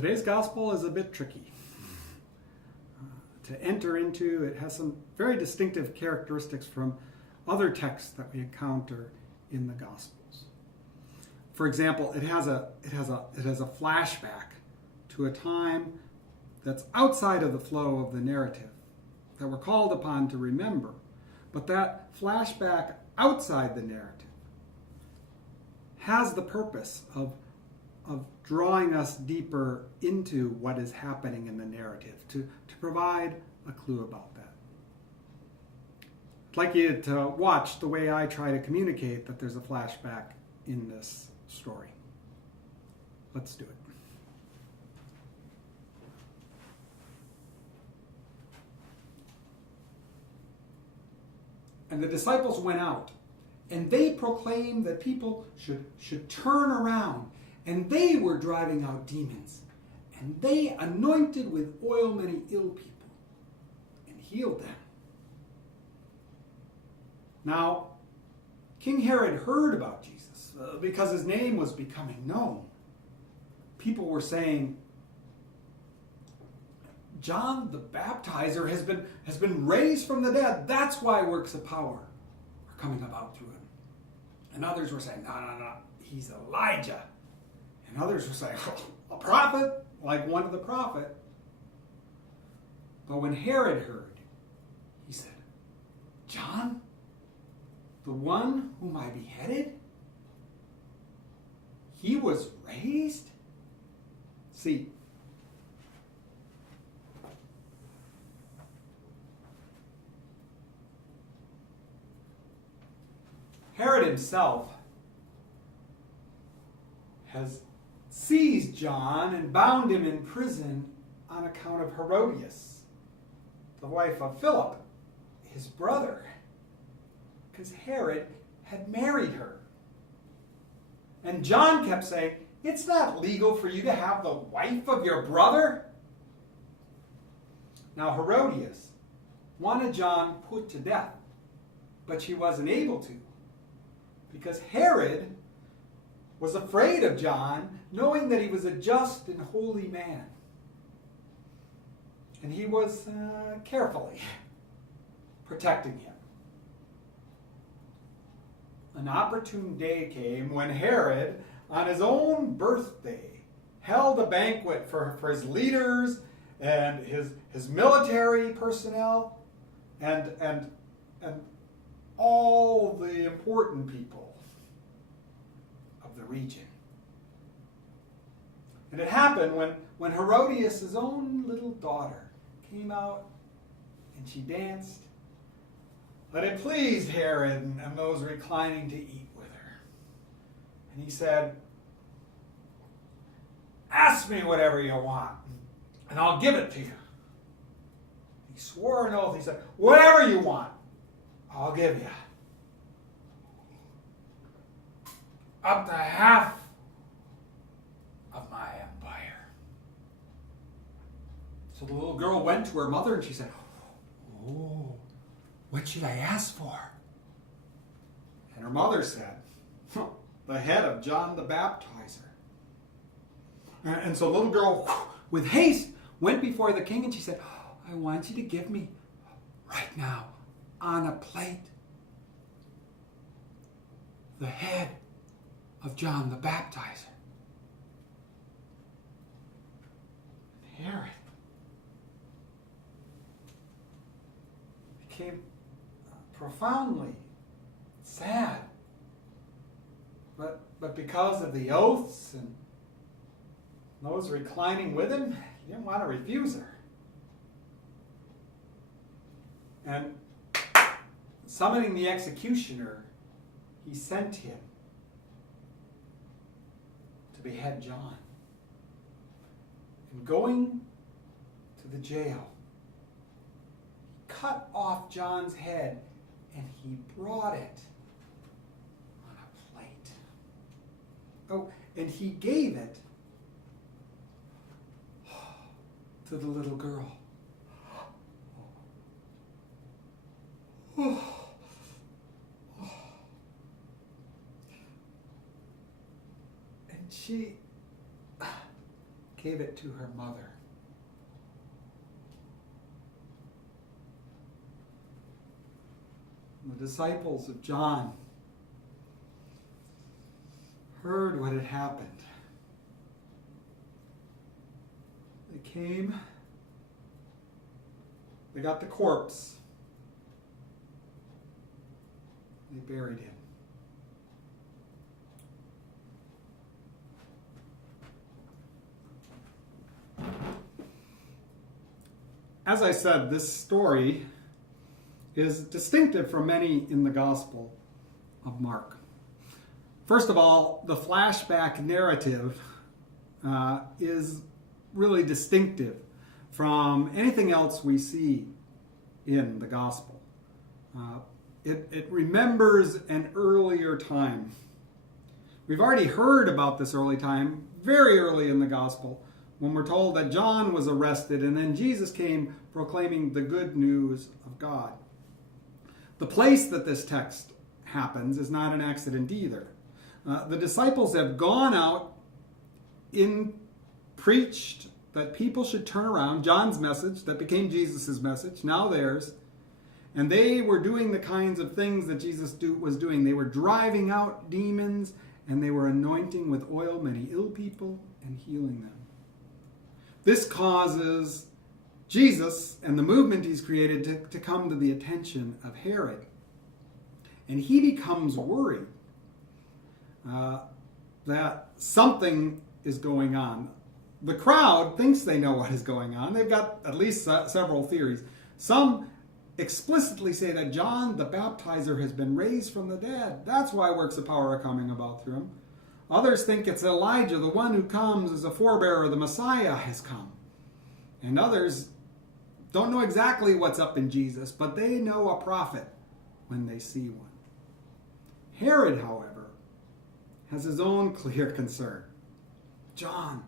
Today's gospel is a bit tricky to enter into. It has some very distinctive characteristics from other texts that we encounter in the Gospels. For example, it has a flashback to a time that's outside of the flow of the narrative that we're called upon to remember. But that flashback outside the narrative has the purpose of drawing us deeper into what is happening in the narrative, to provide a clue about that. I'd like you to watch the way I try to communicate that there's a flashback in this story. Let's do it. And the disciples went out, and they proclaimed that people should turn around. And they were driving out demons. And they anointed with oil many ill people and healed them. Now, King Herod heard about Jesus because his name was becoming known. People were saying, John the Baptizer has been raised from the dead. That's why works of power are coming about through him. And others were saying, no, he's Elijah. And others were saying, a prophet, like one of the prophet. But when Herod heard, he said, John, the one whom I beheaded, he was raised? See, Herod himself has seized John and bound him in prison on account of Herodias, the wife of Philip, his brother, because Herod had married her. And John kept saying, it's not legal for you to have the wife of your brother. Now Herodias wanted John put to death, but she wasn't able to, because Herod was afraid of John, knowing that he was a just and holy man. And he was carefully protecting him. An opportune day came when Herod, on his own birthday, held a banquet for his leaders and his military personnel and all the important people of the region. And it happened when Herodias' own little daughter came out and she danced, that it pleased Herod and those reclining to eat with her. And he said, ask me whatever you want, and I'll give it to you. He swore an oath. He said, whatever you want, I'll give you. Up to half of my empire. So the little girl went to her mother and she said, oh, what should I ask for? And her mother said, the head of John the Baptizer. And so the little girl, with haste, went before the king and she said, I want you to give me right now on a plate the head of John the Baptizer. Herod became profoundly sad, but because of the oaths and those reclining with him, he didn't want to refuse her. And summoning the executioner, he sent him to behead John. And going to the jail, he cut off John's head and he brought it on a plate. Oh, and he gave it to the little girl. And she gave it to her mother. The disciples of John heard what had happened. They came, they got the corpse, they buried him. As I said, this story is distinctive from many in the Gospel of Mark. First of all, the flashback narrative is really distinctive from anything else we see in the Gospel. It remembers an earlier time. We've already heard about this early time, very early in the Gospel, when we're told that John was arrested and then Jesus came proclaiming the good news of God. The place that this text happens is not an accident either. The disciples have gone out preached that people should turn around, John's message that became Jesus' message, now theirs, and they were doing the kinds of things that Jesus was doing. They were driving out demons, and they were anointing with oil many ill people and healing them. This causes Jesus and the movement he's created to come to the attention of Herod. And he becomes worried that something is going on. The crowd thinks they know what is going on. They've got at least several theories. Some explicitly say that John the Baptizer has been raised from the dead. That's why works of power are coming about through him. Others think it's Elijah, the one who comes as a forebearer, the Messiah has come. And others don't know exactly what's up in Jesus, but they know a prophet when they see one. Herod, however, has his own clear concern. John,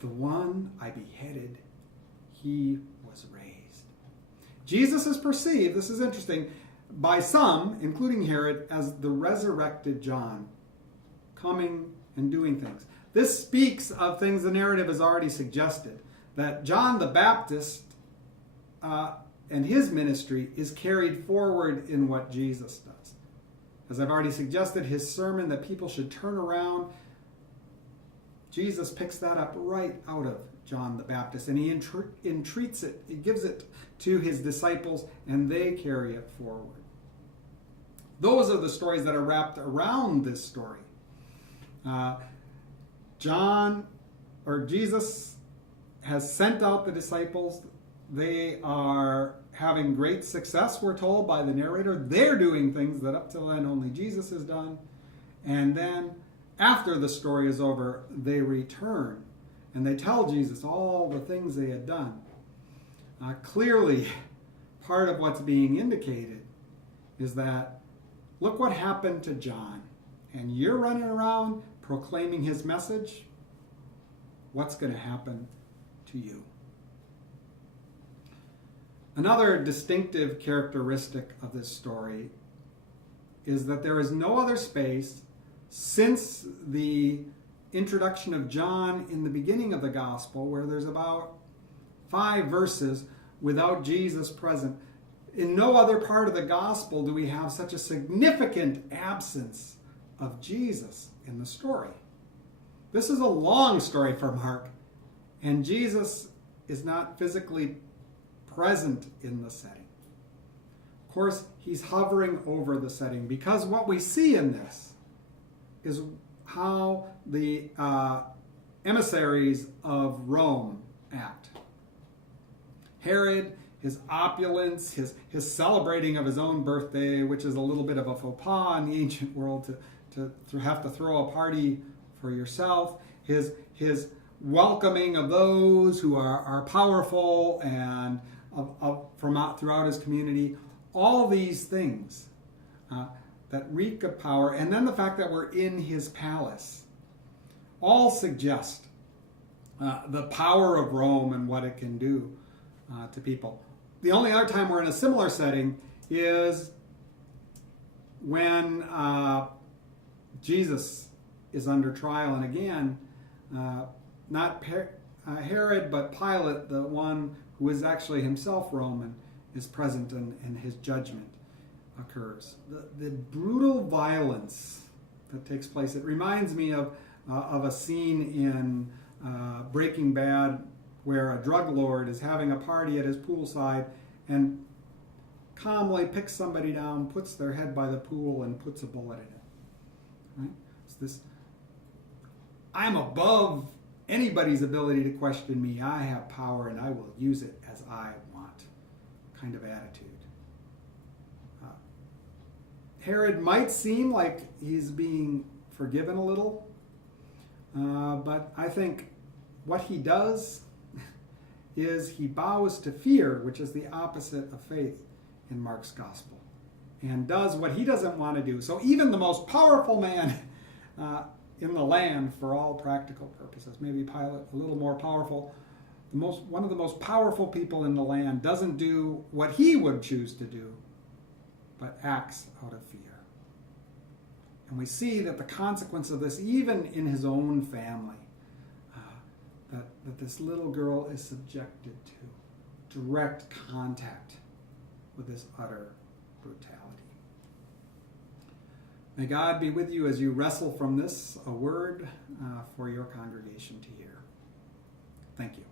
the one I beheaded, he was raised. Jesus is perceived, this is interesting, by some, including Herod, as the resurrected John, coming and doing things. This speaks of things the narrative has already suggested, that John the Baptist and his ministry is carried forward in what Jesus does. As I've already suggested, his sermon that people should turn around, Jesus picks that up right out of John the Baptist, and he entreats it, he gives it to his disciples, and they carry it forward. Those are the stories that are wrapped around this story. Jesus has sent out the disciples. They are having great success, we're told by the narrator. They're doing things that up till then only Jesus has done. And then after the story is over, they return and they tell Jesus all the things they had done. Clearly, part of what's being indicated is that, look what happened to John. And you're running around proclaiming his message. What's going to happen to you? Another distinctive characteristic of this story is that there is no other space since the introduction of John in the beginning of the gospel, where there's about 5 verses without Jesus present. In no other part of the gospel do we have such a significant absence of Jesus in the story. This is a long story for Mark, and Jesus is not physically present in the setting. Of course, he's hovering over the setting, because what we see in this is how the emissaries of Rome act. Herod, his opulence, his celebrating of his own birthday, which is a little bit of a faux pas in the ancient world to have to throw a party for yourself, his welcoming of those who are powerful and throughout his community, all these things that reek of power, and then the fact that we're in his palace, all suggest the power of Rome and what it can do to people. The only other time we're in a similar setting is when Jesus is under trial, and again, Herod, but Pilate, the one who is actually himself Roman, is present and his judgment occurs. The brutal violence that takes place, it reminds me of a scene in Breaking Bad where a drug lord is having a party at his poolside and calmly picks somebody down, puts their head by the pool, and puts a bullet in it. Right? It's this, I'm above anybody's ability to question me. I have power and I will use it as I want kind of attitude. Herod might seem like he's being forgiven a little, but I think what he does is he bows to fear, which is the opposite of faith in Mark's gospel, and does what he doesn't want to do. So even the most powerful man in the land, for all practical purposes, maybe Pilate a little more powerful, one of the most powerful people in the land doesn't do what he would choose to do, but acts out of fear. And we see that the consequence of this, even in his own family, that this little girl is subjected to direct contact with this utter brutality. May God be with you as you wrestle from this a word for your congregation to hear. Thank you.